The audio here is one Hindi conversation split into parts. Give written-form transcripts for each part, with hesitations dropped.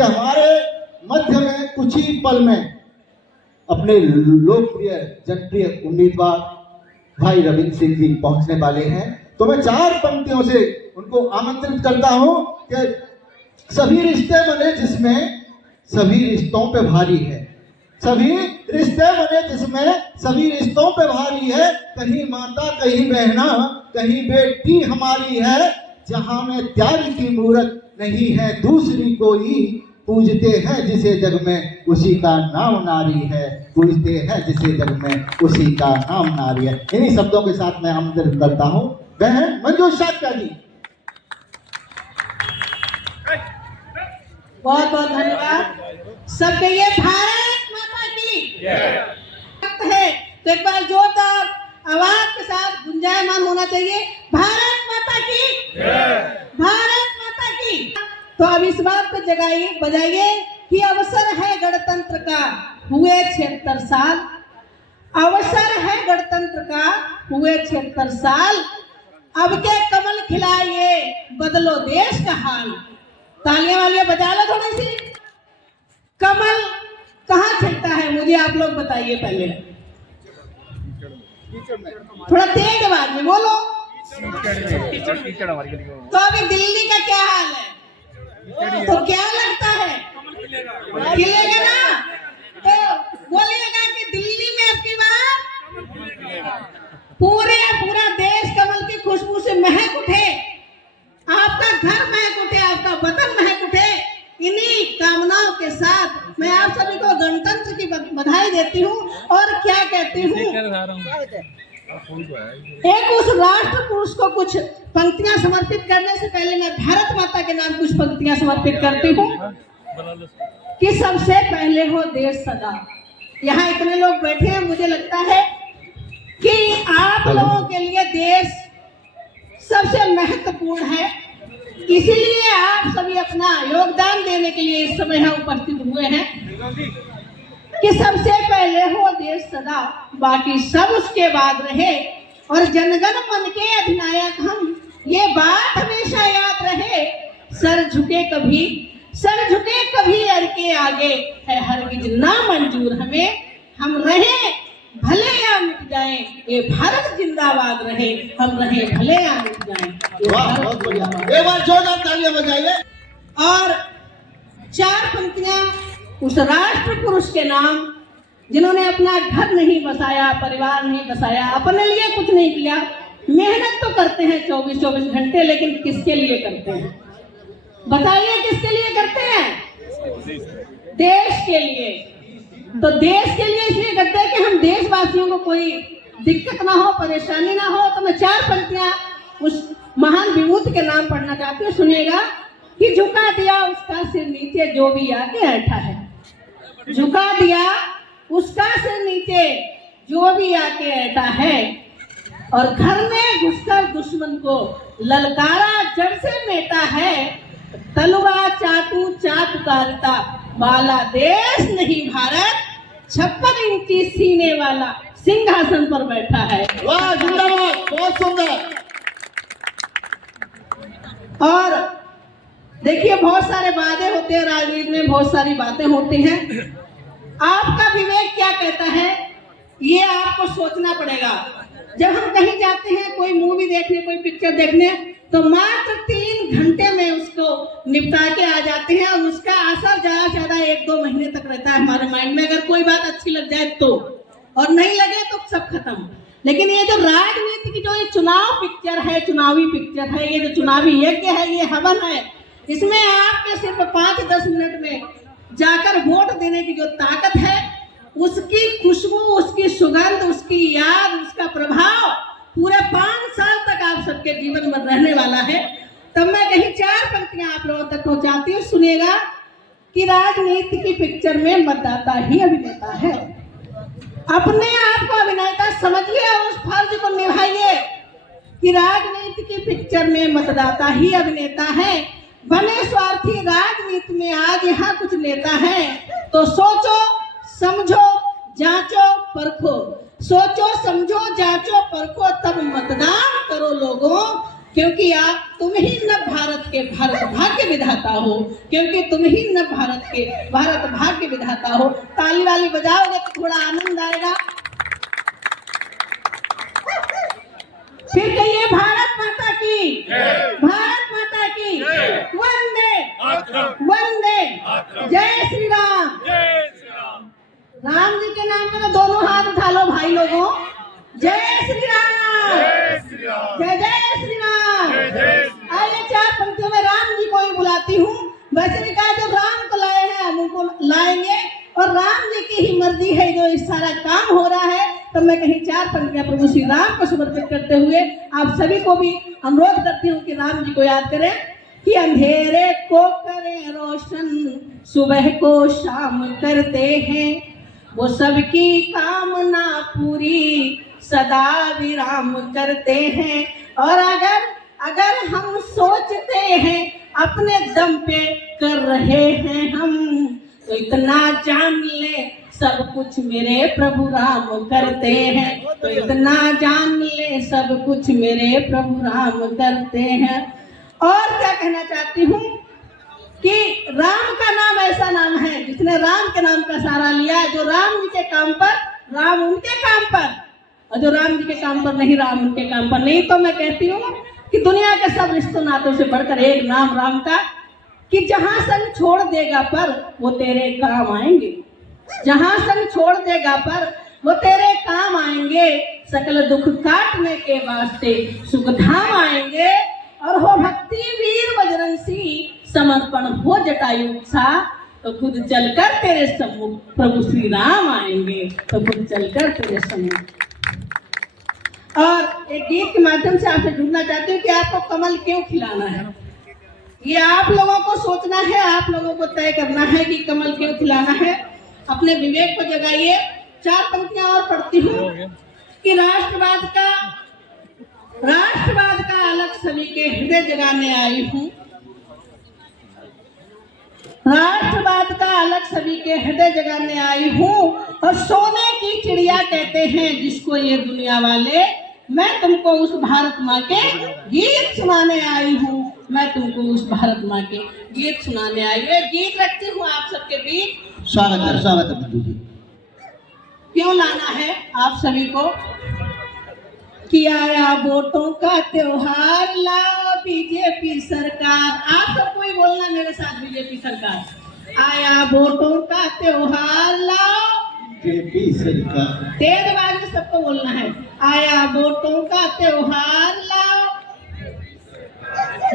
कि हमारे मध्य में कुछ ही पल में अपने लोकप्रिय जनप्रिय उम्मीदवार भाई रविंद्र सिंह जी पहुंचने वाले हैं। तो मैं 4 पंक्तियों से उनको आमंत्रित करता हूं कि सभी रिश्ते बने जिसमें सभी रिश्तों पे भारी है, सभी रिश्ते बने जिसमें सभी रिश्तों पे भारी है, कहीं माता कहीं बहना कहीं बेटी हमारी है, जहां में त्याग की मूरत नहीं है दूसरी कोई, पूजते हैं जिसे जग में उसी का नाम नारी है, पूजते हैं जिसे जग में उसी का नाम नारी है। इन्हीं शब्दों के साथ मैं आमंत्रित करता हूं बहन मंजू शाक्या जी। बहुत बहुत धन्यवाद। सब कहिए भारत माता की है। तो एक बार जोरदार आवाज के साथ गुंजायमान होना चाहिए, भारत माता की, भारत माता की। तो अब इस बात पर जगाइए बजाइए कि अवसर है गणतंत्र का हुए 76 साल, अवसर है गणतंत्र का हुए 76 साल, अब के कमल खिलाइए बदलो देश का हाल। तालियां वालियां बजा लो थोड़ी सी। कमल कहाँ खिलता है मुझे आप लोग बताइए पहले, थोड़ा तेज आवाज में बोलो। तो अभी दिल्ली का क्या हाल है? तो क्या लगता है खिलेगा ना? तो बोलिएगा कि दिल्ली में अब की बार पूरा देश कमल की खुशबू से महक उठे, आपका घर महक उठे, आपका वतन महक उठे। इन्हीं कामनाओं के साथ मैं आप सभी को गणतंत्र की बधाई देती हूँ और क्या कहती हूँ, एक उस राष्ट्र पुरुष को कुछ पंक्तियां समर्पित करने से पहले मैं भारत माता के नाम कुछ पंक्तियां समर्पित करती हूँ कि सबसे पहले हो देश सदा। यहाँ इतने लोग बैठे हैं, मुझे लगता है कि आप लोगों के लिए देश सबसे महत्वपूर्ण है, इसीलिए आप सभी अपना योगदान देने के लिए इस समय यहाँ उपस्थित हुए हैं कि सबसे पहले हो देश सदा, बाकी सब उसके बाद रहे, और जनगण मन के अधिनायक हम, ये बात हमेशा याद रहे। सर झुके कभी अर के आगे है हरगिज ना मंजूर हमें, हम रहे भले या मिट जाए, ये भारत जिंदाबाद रहे, हम रहे भले या मिट जाए। वाह बहुत बढ़िया, एक बार जोरदार तालियां बजाइए। और 4 पंक्तियां उस राष्ट्र पुरुष के नाम जिन्होंने अपना घर नहीं बसाया, परिवार नहीं बसाया, अपने लिए कुछ नहीं किया। मेहनत तो करते हैं 24-24 घंटे, लेकिन किसके लिए करते हैं बताइए, किसके लिए करते हैं? देश के लिए। तो देश के लिए इसलिए करते हैं कि हम देशवासियों को कोई दिक्कत ना हो, परेशानी ना हो। तो मैं 4 पंक्तियां उस महान विभूति के नाम पढ़ना चाहती हूँ, सुनिएगा कि झुका दिया उसका सिर नीचे जो भी आके बैठा है, झुका दिया उसका सिर नीचे जो भी आके बैठा है, और घर में घुसकर दुश्मन को ललकारा जड़ से मेटा है, तलवार चाटू चाट उतारता वाला देश नहीं भारत, 56 इंची सीने वाला सिंहासन पर बैठा है। वाह जिंदाबाद, बहुत सुंदर। और देखिए बहुत सारे वादे होते हैं, राजनीति में बहुत सारी बातें होती हैं, आपका विवेक क्या कहता है ये आपको सोचना पड़ेगा। जब हम कहीं जाते हैं कोई मूवी देखने, कोई पिक्चर देखने, तो मात्र 3 घंटे में उसको निपटा के आ जाते हैं, और उसका असर ज्यादा से ज्यादा 1-2 महीने तक रहता है हमारे माइंड में, अगर कोई बात अच्छी लग जाए तो, और नहीं लगे तो सब खत्म। लेकिन ये जो राजनीति की जो ये चुनाव पिक्चर है, चुनावी पिक्चर है, ये जो चुनावी यज्ञ है, ये हवन है, इसमें आपके सिर्फ 5-10 मिनट में जाकर वोट देने की जो ताकत है, उसकी खुशबू, उसकी सुगंध, उसकी याद, उसका प्रभाव पूरे 5 साल तक आप सबके जीवन में रहने वाला है। तब मैं कहीं 4 पंक्तियां आप लोगों तक पहुंचाती हूँ, सुनिएगा कि राजनीति की पिक्चर में मतदाता ही अभिनेता है। अपने आप को अभिनेता समझिए और उस फर्ज को निभाइए कि राजनीति की पिक्चर में मतदाता ही अभिनेता है। बने स्वार्थी राजनीति में आज यहाँ कुछ नेता है, तो सोचो समझो जांचो परखो, सोचो समझो जांचो परखो, तब मतदान करो लोगों, क्योंकि तुम ही नव भारत के भारत भाग्य विधाता हो, क्योंकि तुम ही नव भारत के भारत भाग्य विधाता हो। ताली वाली बजाओगे तो थोड़ा आनंद आएगा। फिर कहिए भारत माता की, भारत माता की, वंदे वंदे, जय श्री राम। राम जी के नाम पर दोनों हाथ उठा लो भाई लोगों। जय श्री राम, जय जय श्री राम। आइए 4 पंक्तियों में राम जी को ही बुलाती हूँ। वैसे भी कहा जो राम को लाए हैं हम उनको लाएंगे, और राम जी की ही मर्जी है जो इस सारा काम हो रहा है। तो मैं कहीं 4 पंक्तियां प्रभु श्री राम को समर्पित करते हुए आप सभी को भी अनुरोध करती हूँ कि राम जी को याद करें कि अंधेरे को करें रोशन, सुबह को शाम करते हैं, वो सबकी कामना पूरी सदा विराम करते हैं। और अगर हम सोचते हैं अपने दम पे कर रहे हैं हम, तो इतना जान ले सब कुछ मेरे प्रभु राम करते हैं, तो इतना जान ले सब कुछ मेरे प्रभु राम करते हैं। और क्या कहना चाहती हूँ कि राम का नाम ऐसा नाम है जिसने राम के नाम का सहारा लिया, जो राम जी के काम पर राम उनके काम पर, और जो राम जी के काम पर नहीं राम उनके काम पर नहीं। तो मैं कहती हूँ कि दुनिया के सब रिश्तों नातों से बढ़कर एक नाम राम का, कि जहां संग छोड़ देगा पर वो तेरे काम आएंगे, जहां संग छोड़ देगा पर वो तेरे काम आएंगे, सकल दुख काटने के वास्ते सुख धाम आएंगे। और हो भक्ति वीर बजरंग सी, समर्पण हो जटायु सा, तो खुद चलकर तेरे सम्मुख प्रभु श्री राम आएंगे, तो खुद चलकर तेरे सम्मुख। और एक गीत के माध्यम से आपसे जुड़ना चाहती हूँ कि आपको कमल क्यों खिलाना है। ये आप लोगों को सोचना है, आप लोगों को तय करना है कि कमल क्यों खिलाना है। अपने विवेक को जगाइए। 4 पंक्तियां और पढ़ती हूँ कि राष्ट्रवाद का अलग सभी के हृदय जगाने आई हूँ, राष्ट्रवाद का अलग सभी के हृदय जगाने आई हूँ। और सोने की चिड़िया कहते हैं जिसको ये दुनिया वाले, मैं तुमको उस भारत माँ के गीत सुनाने आई हूँ, मैं तुमको उस भारत माँ के गीत सुनाने आई हूँ। गीत रखती हूँ आप सबके बीच। स्वागत है बिंदु जी। क्यों लाना है आप सभी को कि आया वोटों का त्योहार, लाओ बीजेपी सरकार। आप सबको ही बोलना मेरे साथ, बीजेपी सरकार। आया वोटों का त्योहार, लाओ बीजेपी सरकार। तेज आवाज में सबको बोलना है। आया वोटों का त्योहार, लाओ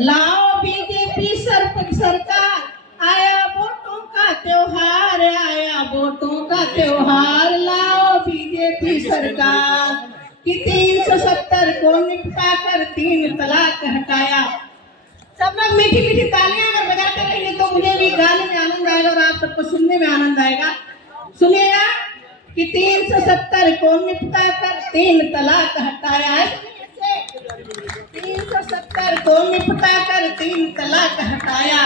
लाओ बीजेपी सरकार। आया वोटों का त्योहार, आया वोटों का त्योहार, लाओ बीजेपी सरकार। कि 370 को निपटा कर 3 तलाक हटाया। सब लोग मीठी मीठी तालियां अगर बजाते रहेंगे तो मुझे भी गाने में आनंद आएगा और आप सबको सुनने में आनंद आएगा। सुनिएगा कि 370 को निपटा कर 3 तलाक हटाया है। 370 को निपटा कर 3 तलाक हटाया।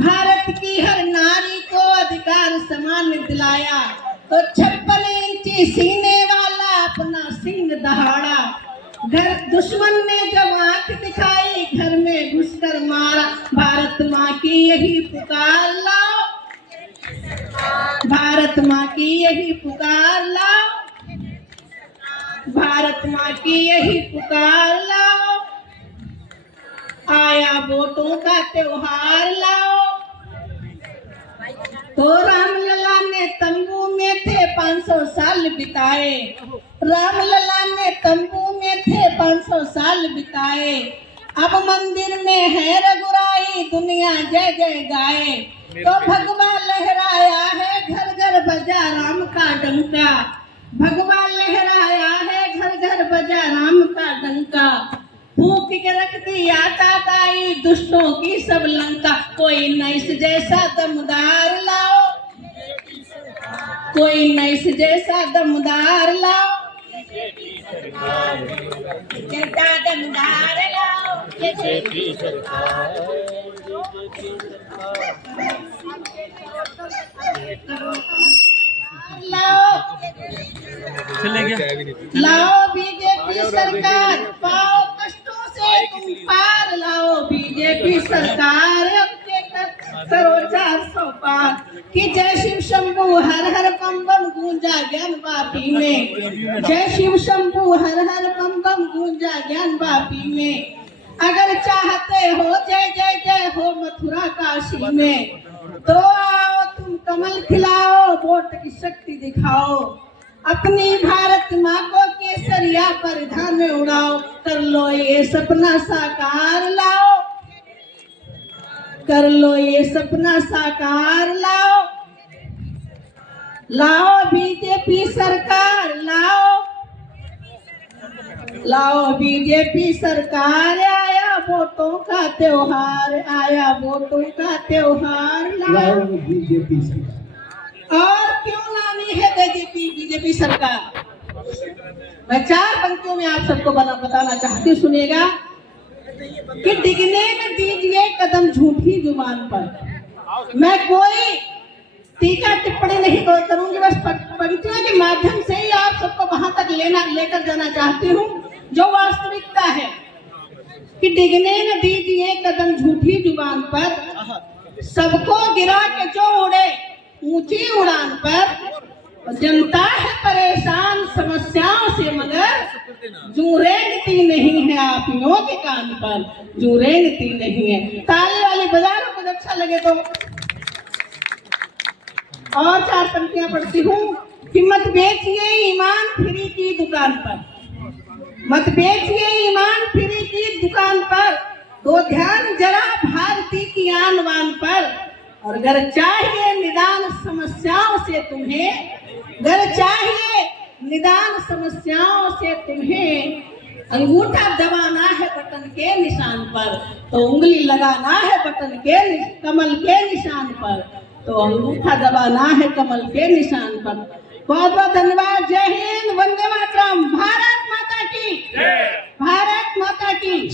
भारत की हर नारी को अधिकार समान दिलाया। तो 56 इंची सीने वाला अपना सिंह दहाड़ा। घर दुश्मन ने जब आंख दिखाई, घर में घुसकर मारा। भारत माँ की यही पुकार, लाओ भारत माँ की यही पुकार, लाओ भारत माँ की यही पुकार, लाओ आया वोटों का त्योहार, लाओ। तो रामलला ने तंबू में थे 500 साल बिताए। रामलला ने तंबू में थे 500 साल बिताए। अब मंदिर में है रघुराई, दुनिया जय जय गाए। तो भगवा लहराया है, घर घर बजा राम का डंका। भगवा लहराया है, घर घर बजा राम का डंका। फूंक के रख दिया ताताई, दुष्टों की सब लंका। कोई नैस जैसा दमदार लाओ, कोई नैस जैसा दमदार लाओ, जैसा दमदार लाओ। लाओ बीजेपी सरकार, पाओ कष्टों से तुम सरकार अब के करो 405 कि जय शिव शंभु हर हर बम बम गूंजा ज्ञान वापी में। जय शिव शंभु हर हर बम बम गूंजा ज्ञान वापी में। अगर चाहते हो जय जय जय हो मथुरा काशी में, तो आओ तुम कमल खिलाओ, वोट की शक्ति दिखाओ, अपनी भारत माँ को केसरिया परिधान में उड़ाओ। कर लो ये सपना साकार लाओ, कर लो ये सपना साकार लाओ, लाओ बीजेपी सरकार लाओ, लाओ बीजेपी सरकार। आया वोटों का त्योहार, आया वोटों का त्योहार लाओ बीजेपी सरकार। और क्यों लानी है बीजेपी सरकार? मैं 4 पंक्तियों में आप सबको बताना चाहती हूँ, सुनिएगा कि डिगने न दीजिए कदम झूठी जुबान पर। मैं कोई टीका टिप्पणी नहीं करूंगी, बस पंक्तियों के माध्यम से ही आप सबको वहां तक लेकर जाना चाहती हूँ जो वास्तविकता है कि डिगने न दीजिए कदम झूठी जुबान पर, सबको गिरा के जो उड़े ऊंची उड़ान पर। जनता है परेशान समस्याओं से मगर जू रेंगती नहीं है आपियों के कान पर, जू रेंगती नहीं है। ताली वाली बजा लो, कुछ अच्छा लगे तो। और 4 पंक्तियां पढ़ती हूँ कि मत बेचिए ईमान फ्री की दुकान पर, मत बेचिए ईमान फ्री की दुकान पर, दो ध्यान जरा भारती की आन बान पर। और अगर चाहिए निदान समस्याओं से तुम्हें, अगर चाहिए निदान समस्याओं से तुम्हें, अंगूठा दबाना है बटन के निशान पर, तो उंगली लगाना है बटन के कमल के निशान पर, तो अंगूठा दबाना है कमल के निशान पर। बहुत बहुत धन्यवाद।